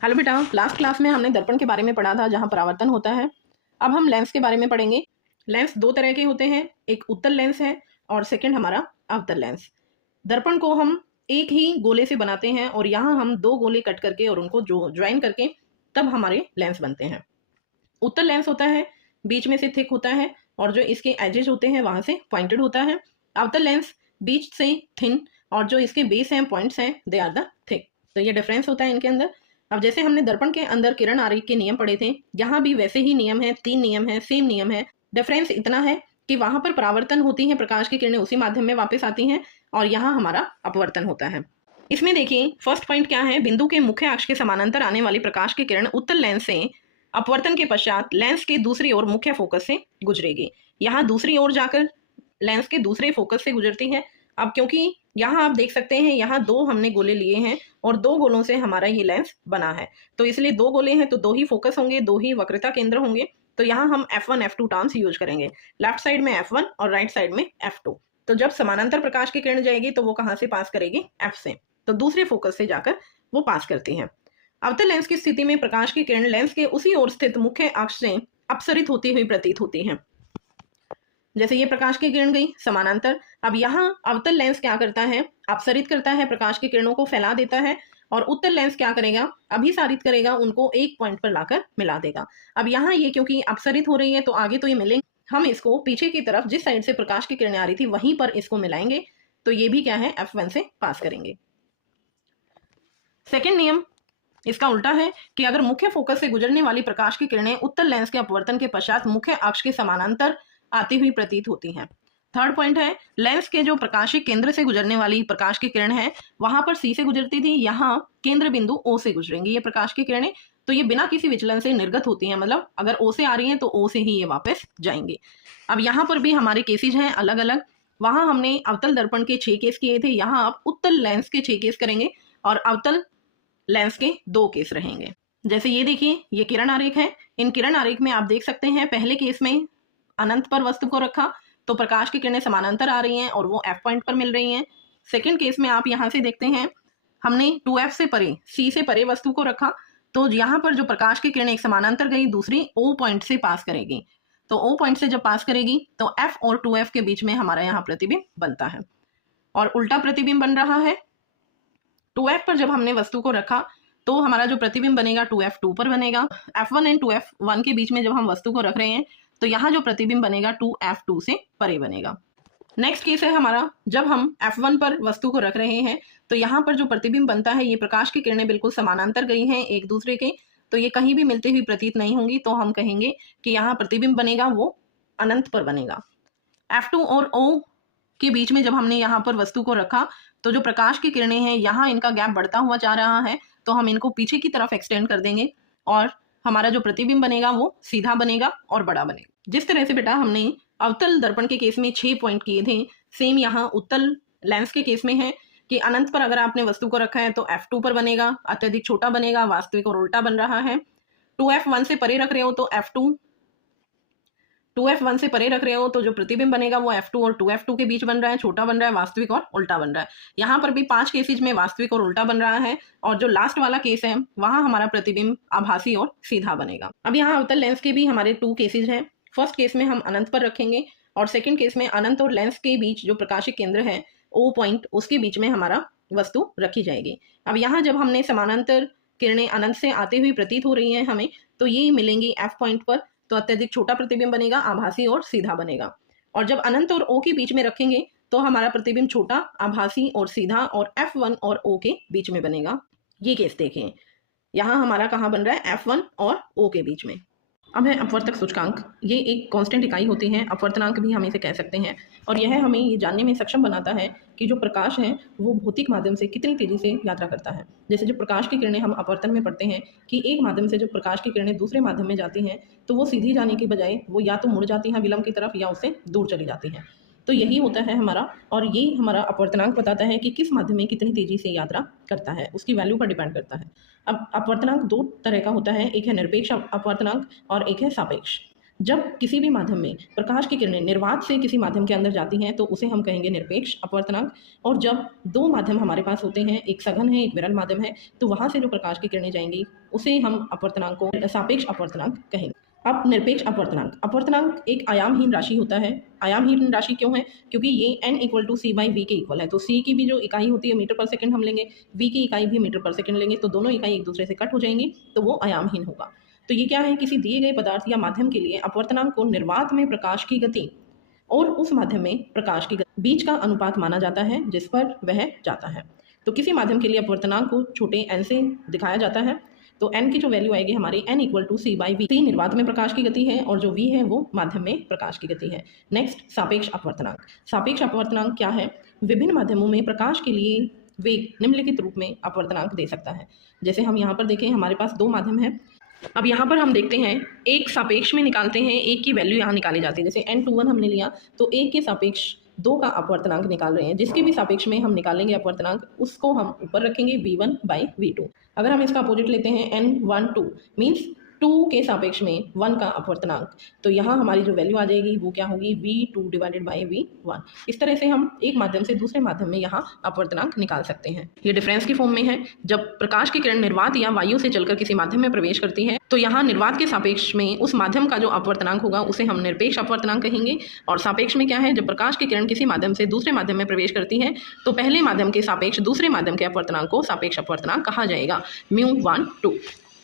Hello बेटा, last class में हमने दर्पण के बारे में पढ़ा था जहाँ परावर्तन होता है। अब हम लेंस के बारे में पढ़ेंगे। लेंस दो तरह के होते हैं, एक उत्तल लेंस है और सेकंड हमारा अवतल लेंस। दर्पण को हम एक ही गोले से बनाते हैं और यहाँ हम दो गोले कट करके और उनको जो ज्वाइन करके तब हमारे लेंस बनते हैं। उत्तल लेंस होता है बीच में से थिक होता है और जो इसके एजेस होते हैं वहाँ से पॉइंटेड होता है। अवतल लेंस बीच से थिन और जो इसके बेस हैं पॉइंट्स हैं दे आर द थिक। तो ये डिफरेंस होता है इनके अंदर। अब जैसे हमने दर्पण के अंदर किरण आरेख के नियम पढ़े थे, यहाँ भी वैसे ही नियम है, 3 नियम है, सेम नियम है। डिफरेंस इतना है कि वहां पर परावर्तन होती है, प्रकाश की किरणें उसी माध्यम में वापस आती हैं और यहाँ हमारा अपवर्तन होता है। इसमें देखिए फर्स्ट पॉइंट क्या है, बिंदु के मुख्य अक्ष के समानांतर आने वाली प्रकाश की किरण उत्तल लेंस से अपवर्तन के पश्चात लेंस के दूसरी ओर मुख्य फोकस से गुजरेगी। यहाँ दूसरी ओर जाकर लेंस के दूसरे फोकस से गुजरती है। अब क्योंकि यहाँ आप देख सकते हैं यहाँ दो हमने गोले लिए हैं और दो गोलों से हमारा ये लेंस बना है, तो इसलिए दो गोले हैं तो दो ही फोकस होंगे, दो ही वक्रता केंद्र होंगे। तो यहाँ हम F1 F2 टर्म्स यूज करेंगे, लेफ्ट साइड में F1 और राइट साइड में F2। तो जब समानांतर प्रकाश की किरण जाएगी तो वो कहाँ से पास करेगी, F से, तो दूसरे फोकस से जाकर वो पास करती है। अवतल लेंस की स्थिति में प्रकाश की किरण लेंस के उसी ओर स्थित मुख्य अक्ष से अपसरित होती हुई प्रतीत होती है। जैसे ये प्रकाश की किरण गई समानांतर, अब यहाँ अवतल लेंस क्या करता है, अपसरित करता है, प्रकाश की किरणों को फैला देता है। और उत्तल लेंस क्या करेगा, अभिसारित करेगा, उनको एक पॉइंट पर लाकर मिला देगा। अब यहाँ ये क्योंकि अपसरित हो रही है तो आगे तो ये मिलेंगे, हम इसको पीछे की तरफ जिस साइड से प्रकाश की किरणें आ रही थी वहीं पर इसको मिलाएंगे, तो ये भी क्या है, F1 से पास करेंगे। सेकेंड नियम इसका उल्टा है कि अगर मुख्य फोकस से गुजरने वाली प्रकाश की किरणें उत्तल लेंस के अपवर्तन के पश्चात मुख्य अक्ष के समानांतर आती हुई प्रतीत होती हैं। थर्ड पॉइंट है, लेंस के जो प्रकाशिक केंद्र से गुजरने वाली प्रकाश की किरण है वहां पर C से गुजरती थी, यहाँ केंद्र बिंदु O से गुजरेंगी ये प्रकाश की किरणें। तो ये बिना किसी विचलन से निर्गत होती हैं, मतलब अगर O से आ रही हैं तो O से ही ये वापस जाएंगी। अब यहाँ पर भी हमारे केसेज हैं अलग अलग। वहां हमने अवतल दर्पण के 6 केस किए थे, यहाँ आप उत्तल लेंस के 6 केस करेंगे और अवतल लेंस के 2 केस रहेंगे। जैसे ये देखिए, ये किरण आरेख है। इन किरण आरेख में आप देख सकते हैं पहले केस में अनंत पर वस्तु को रखा तो प्रकाश की किरणें समानांतर आ रही हैं और वो F पॉइंट पर मिल रही हैं। सेकंड केस में आप यहाँ से देखते हैं हमने 2F से परे, C से परे वस्तु को रखा तो यहाँ पर जो प्रकाश की किरणें एक समानांतर गई, दूसरी O पॉइंट से पास करेगी। तो O पॉइंट से जब पास करेगी तो F और 2F के बीच में हमारा यहाँ प्रतिबिंब बनता है। और उल्टा प्रतिबिंब बन रहा है, 2F पर जब हमने वस्तु को रखा तो हमारा जो प्रतिबिंब बनेगा 2F2 पर बनेगा। F1 एंड 2F1 के बीच में जब हम वस्तु को रख रहे हैं तो यहाँ जो प्रतिबिंब बनेगा 2F2 से परे बनेगा। नेक्स्ट केस है हमारा, जब हम F1 पर वस्तु को रख रहे हैं तो यहाँ पर जो प्रतिबिंब बनता है, ये प्रकाश की किरणें बिल्कुल समानांतर गई हैं एक दूसरे के, तो ये कहीं भी मिलती हुई प्रतीत नहीं होंगी, तो हम कहेंगे कि यहाँ प्रतिबिंब बनेगा वो अनंत पर बनेगा। F2 और O के बीच में जब हमने यहाँ पर वस्तु को रखा तो जो प्रकाश की किरणें हैं यहाँ इनका गैप बढ़ता हुआ जा रहा है, तो हम इनको पीछे की तरफ एक्सटेंड कर देंगे और हमारा जो प्रतिबिंब बनेगा वो सीधा बनेगा और बड़ा बनेगा। जिस तरह से बेटा हमने अवतल दर्पण के केस में 6 पॉइंट किए थे, सेम यहाँ उत्तल लेंस के केस में है कि अनंत पर अगर आपने वस्तु को रखा है तो F2 पर बनेगा, अत्यधिक छोटा बनेगा, वास्तविक और उल्टा बन रहा है। 2F1 से परे रख रहे हो तो F2, 2F1 से परे रख रहे हो तो जो प्रतिबिंब बनेगा वो F2 और 2F2 के बीच बन रहा है, छोटा बन रहा है, वास्तविक और उल्टा बन रहा है। यहाँ पर भी 5 केसेज में वास्तविक और उल्टा बन रहा है और जो लास्ट वाला केस है वहां हमारा प्रतिबिंब आभासी और सीधा बनेगा। अब यहाँ अवतल लेंस के भी हमारे 2 केसेज हैं। फर्स्ट केस में हम अनंत पर रखेंगे और सेकेंड केस में अनंत और लेंस के बीच जो प्रकाशिक केंद्र है O पॉइंट, उसके बीच में हमारा वस्तु रखी जाएगी। अब यहाँ जब हमने समानांतर किरणें अनंत से आती हुई प्रतीत हो रही हैं हमें, तो ये मिलेंगी F पॉइंट पर, तो अत्यधिक छोटा प्रतिबिंब बनेगा, आभासी और सीधा बनेगा। और जब अनंत और O के बीच में रखेंगे तो हमारा प्रतिबिंब छोटा, आभासी और सीधा और F1 और O के बीच में बनेगा। ये केस देखें, यहाँ हमारा कहाँ बन रहा है, F1 और O के बीच में। अब है अपवर्तक सूचकांक, ये एक कांस्टेंट इकाई होती है, अपवर्तनांक भी हम इसे कह सकते हैं, और यह हमें ये जानने में सक्षम बनाता है कि जो प्रकाश है वो भौतिक माध्यम से कितनी तेजी से यात्रा करता है। जैसे जो प्रकाश की किरणें हम अपवर्तन में पढ़ते हैं कि एक माध्यम से जो प्रकाश की किरणें दूसरे माध्यम में जाती हैं तो वो सीधी जाने के बजाय वो या तो मुड़ जाती हैं विलंब की तरफ या उससे दूर चली जाती हैं। तो यही होता है हमारा, और ये हमारा अपवर्तनांक बताता है कि किस माध्यम में कितनी तेजी से यात्रा करता है, उसकी वैल्यू पर डिपेंड करता है। अब अपवर्तनांक 2 तरह का होता है, एक है निरपेक्ष अपवर्तनांक और एक है सापेक्ष। जब किसी भी माध्यम में प्रकाश की किरणें निर्वात से किसी माध्यम के अंदर जाती हैं तो उसे हम कहेंगे निरपेक्ष अपवर्तनांक। और जब दो माध्यम हमारे पास होते हैं, एक सघन है एक विरल माध्यम है, तो वहाँ से जो प्रकाश की किरणें जाएंगी उसे हम अपवर्तनांक को सापेक्ष अपवर्तनांक कहेंगे। अब निरपेक्ष अपवर्तनांक, अपवर्तनांक एक आयामहीन राशि होता है। आयामहीन राशि क्यों है? क्योंकि ये n = c/v के इक्वल है। तो c की भी जो इकाई होती है मीटर पर सेकंड हम लेंगे, v की इकाई भी मीटर पर सेकंड लेंगे, तो दोनों इकाई एक दूसरे से कट हो जाएंगी, तो वो आयामहीन होगा। तो ये क्या है, किसी दिए गए पदार्थ या माध्यम के लिए अपवर्तनांक को निर्वात में प्रकाश की गति और उस माध्यम में प्रकाश की गति बीच का अनुपात माना जाता है जिस पर वह जाता है। तो किसी माध्यम के लिए अपवर्तनांक को छोटे n से दिखाया जाता है। तो n की जो वैल्यू आएगी हमारी n = c/v। c निर्वात में प्रकाश की गति है और जो v है वो माध्यम में प्रकाश की गति है। नेक्स्ट, सापेक्ष अपवर्तनांक। सापेक्ष अपवर्तनांक क्या है? विभिन्न माध्यमों में प्रकाश के लिए वेग निम्नलिखित रूप में अपवर्तनांक दे सकता है। जैसे हम यहाँ पर देखें, हमारे पास दो माध्यम है। अब यहाँ पर हम देखते हैं, एक सापेक्ष में निकालते हैं, एक की वैल्यू यहाँ निकाली जाती है। जैसे n21 हमने लिया तो एक के सापेक्ष दो का अपवर्तनांक निकाल रहे हैं। जिसके भी सापेक्ष में हम निकालेंगे अपवर्तनांक उसको हम ऊपर रखेंगे v1/v2। अगर हम इसका अपोजिट लेते हैं n12 मीन्स 2 के सापेक्ष में 1 का अपवर्तनांक, तो यहाँ हमारी जो वैल्यू आ जाएगी वो क्या होगी, v2/v1। इस तरह से हम एक माध्यम से दूसरे माध्यम में यहाँ अपवर्तनांक निकाल सकते हैं। ये डिफरेंस की फॉर्म में है। जब प्रकाश की किरण निर्वात या वायु से चलकर किसी माध्यम में प्रवेश करती है तो यहाँ निर्वात के सापेक्ष में उस माध्यम का जो अपवर्तनांक होगा उसे हम निरपेक्ष अपवर्तनांक कहेंगे। और सापेक्ष में क्या है, जब प्रकाश की किरण किसी माध्यम से दूसरे माध्यम में प्रवेश करती है तो पहले माध्यम के सापेक्ष दूसरे माध्यम के अपवर्तनांक को सापेक्ष अपवर्तनांक कहा जाएगा, μ1/2।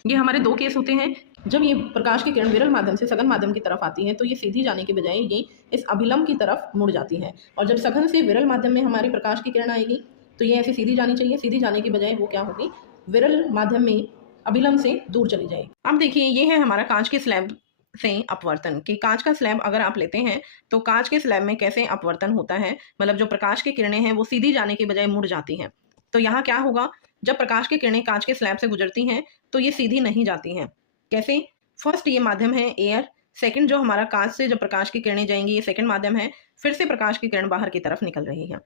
ये हमारे दो केस होते हैं। जब ये प्रकाश की किरण विरल माध्यम से सघन माध्यम की तरफ आती है तो ये सीधी जाने के बजाय ये इस अभिलंब की तरफ मुड़ जाती है। और जब सघन से विरल माध्यम में हमारी प्रकाश की किरण आएगी तो ये ऐसे सीधी जानी चाहिए, सीधी जाने के बजाय वो क्या होगी, विरल माध्यम में अभिलंब से दूर चली जाएगी। अब देखिए, ये है हमारा कांच के स्लैब से अपवर्तन। कि कांच का स्लैब अगर आप लेते हैं तो कांच के स्लैब में कैसे अपवर्तन होता है, मतलब जो प्रकाश की किरणें हैं वो सीधी जाने के बजाय मुड़ जाती हैं। तो यहाँ क्या होगा, जब प्रकाश की किरणें कांच के स्लैब से गुजरती हैं तो ये सीधी नहीं जाती हैं। कैसे? फर्स्ट ये माध्यम है एयर, सेकंड जो हमारा कांच से जब प्रकाश की किरणें जाएंगी ये सेकंड माध्यम है, फिर से प्रकाश की किरण बाहर की तरफ निकल रही है।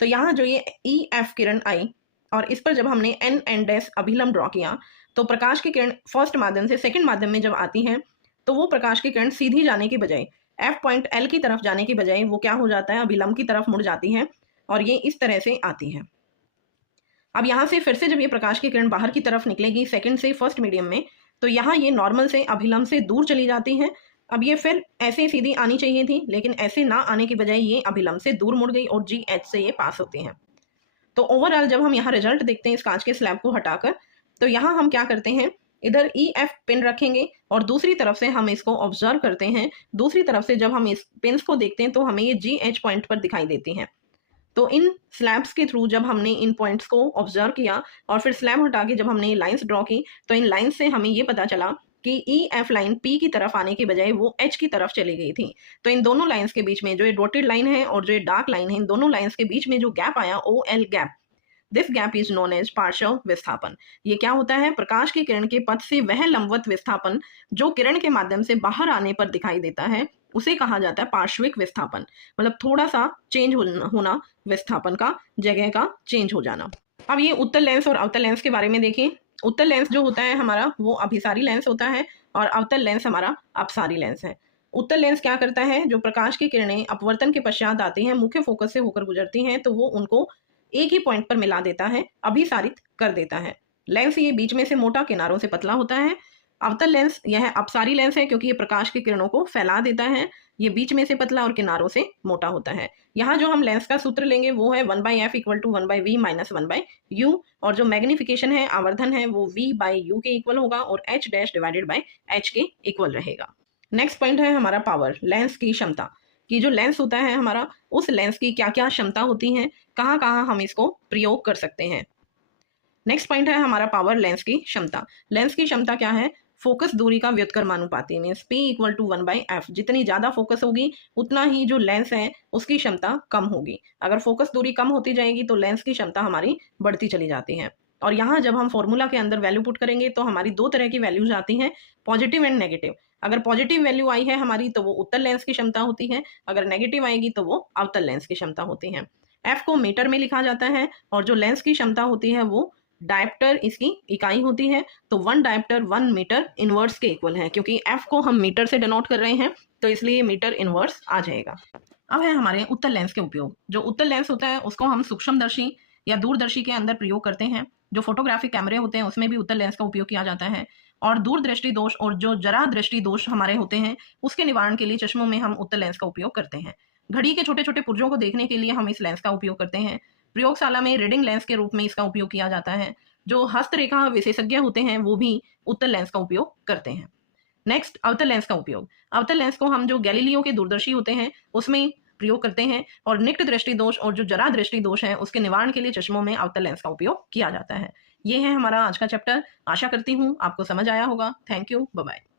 तो यहाँ जो ये EF किरण आई और इस पर जब हमने N अभिलंब ड्रॉ किया तो प्रकाश की किरण फर्स्ट माध्यम से सेकंड माध्यम में जब आती हैं तो वो प्रकाश की किरण सीधी जाने के बजाय F पॉइंट L की तरफ जाने के बजाय वो क्या हो जाता है, अभिलंब की तरफ मुड़ जाती है और ये इस तरह से आती है। अब यहाँ से फिर से जब ये प्रकाश की किरण बाहर की तरफ निकलेगी सेकंड से फर्स्ट मीडियम में, तो यहाँ ये नॉर्मल से अभिलंब से दूर चली जाती हैं। अब ये फिर ऐसे सीधी आनी चाहिए थी, लेकिन ऐसे ना आने के बजाय ये अभिलंब से दूर मुड़ गई और GH से ये पास होती हैं। तो ओवरऑल जब हम यहाँ रिजल्ट देखते हैं इस कांच के स्लैब को हटाकर, तो यहाँ हम क्या करते हैं, इधर EF पिन रखेंगे और दूसरी तरफ से हम इसको ऑब्जर्व करते हैं। दूसरी तरफ से जब हम इस पिन्स को देखते हैं तो हमें ये GH पॉइंट पर दिखाई देती हैं। तो इन स्लैब्स के थ्रू जब हमने इन पॉइंट्स को ऑब्जर्व किया और फिर स्लैब हटा के जब हमने लाइंस ड्रॉ की तो इन लाइंस से हमें ये पता चला कि EF लाइन P की तरफ आने के बजाय वो H की तरफ चली गई थी। तो इन दोनों लाइंस के बीच में जो ये डॉटेड लाइन है और जो ये डार्क लाइन है, इन दोनों लाइंस के बीच में जो गैप आया OL gap, this gap is known as पार्श्व विस्थापन। ये क्या होता है, प्रकाश की किरण के पथ से वह लंबवत विस्थापन जो किरण के माध्यम से बाहर आने पर दिखाई देता है उसे कहा जाता है पार्श्विक विस्थापन। मतलब थोड़ा सा चेंज होना, विस्थापन का जगह का चेंज हो जाना। अब ये उत्तल लेंस और अवतल लेंस के बारे में देखें। उत्तल लेंस जो होता है हमारा वो अभिसारी लेंस होता है और अवतल लेंस हमारा अपसारी लेंस है। उत्तल लेंस क्या करता है, जो प्रकाश की किरणें अपवर्तन के पश्चात आती हैं, मुख्य फोकस से होकर गुजरती हैं, तो वो उनको एक ही पॉइंट पर मिला देता है, अभिसारित कर देता है। लेंस ये बीच में से मोटा, किनारों से पतला होता है। अवतल लेंस यह अपसारी लेंस है क्योंकि ये प्रकाश की किरणों को फैला देता है। ये बीच में से पतला और किनारों से मोटा होता है। यहाँ जो हम लेंस का सूत्र लेंगे वो है 1/f = 1/v - 1/u और जो मैग्निफिकेशन है, आवर्धन है, वो v/u के इक्वल होगा और h' के इक्वल रहेगा। नेक्स्ट पॉइंट है हमारा पावर, लेंस की क्षमता। कि जो लेंस होता है हमारा, उस लेंस की क्या क्या क्षमता होती है, कहाँ कहाँ हम इसको प्रयोग कर सकते हैं। नेक्स्ट पॉइंट है हमारा पावर, लेंस की क्षमता। लेंस की क्षमता क्या है, फोकस दूरी का व्युत्क्रमानुपाती, मीन्स P = 1/f। जितनी ज़्यादा फोकस होगी उतना ही जो लेंस है उसकी क्षमता कम होगी। अगर फोकस दूरी कम होती जाएगी तो लेंस की क्षमता हमारी बढ़ती चली जाती है। और यहाँ जब हम फॉर्मूला के अंदर वैल्यू पुट करेंगे तो हमारी दो तरह की वैल्यूज आती हैं, पॉजिटिव एंड नेगेटिव। अगर पॉजिटिव वैल्यू आई है हमारी तो वो उत्तल लेंस की क्षमता होती है, अगर नेगेटिव आएगी तो वो अवतल लेंस की क्षमता होती है। F को मीटर में लिखा जाता है और जो लेंस की क्षमता होती है वो डायप्टर इसकी इकाई होती है, तो 1 डायप्टर 1 मीटर इनवर्स के इक्वल है, क्योंकि एफ को हम मीटर से डिनोट कर रहे हैं तो इसलिए मीटर इनवर्स आ जाएगा। अब है हमारे उत्तल लेंस के उपयोग। जो उत्तल लेंस होता है उसको हम सूक्ष्मदर्शी या दूरदर्शी के अंदर प्रयोग करते हैं। जो फोटोग्राफिक कैमरे होते हैं उसमें भी उत्तल लेंस का उपयोग किया जाता है। और दूरदृष्टि दोष और जो जरा दृष्टि दोष हमारे होते हैं उसके निवारण के लिए चश्मों में हम उत्तल लेंस का उपयोग करते हैं। घड़ी के छोटे छोटे पुर्जों को देखने के लिए हम इस लेंस का उपयोग करते हैं। प्रयोगशाला में रीडिंग लेंस के रूप में इसका उपयोग किया जाता है। जो हस्तरेखा विशेषज्ञ होते हैं वो भी उत्तल लेंस का उपयोग करते हैं। नेक्स्ट, अवतल लेंस का उपयोग। अवतल लेंस को हम जो गैलीलियो के दूरदर्शी होते हैं उसमें प्रयोग करते हैं और निकट दृष्टि दोष और जो जरा दृष्टि दोष है उसके निवारण के लिए चश्मों में अवतल लेंस का उपयोग किया जाता है। ये है हमारा आज का चैप्टर। आशा करती हूँ आपको समझ आया होगा। Thank you, bye bye.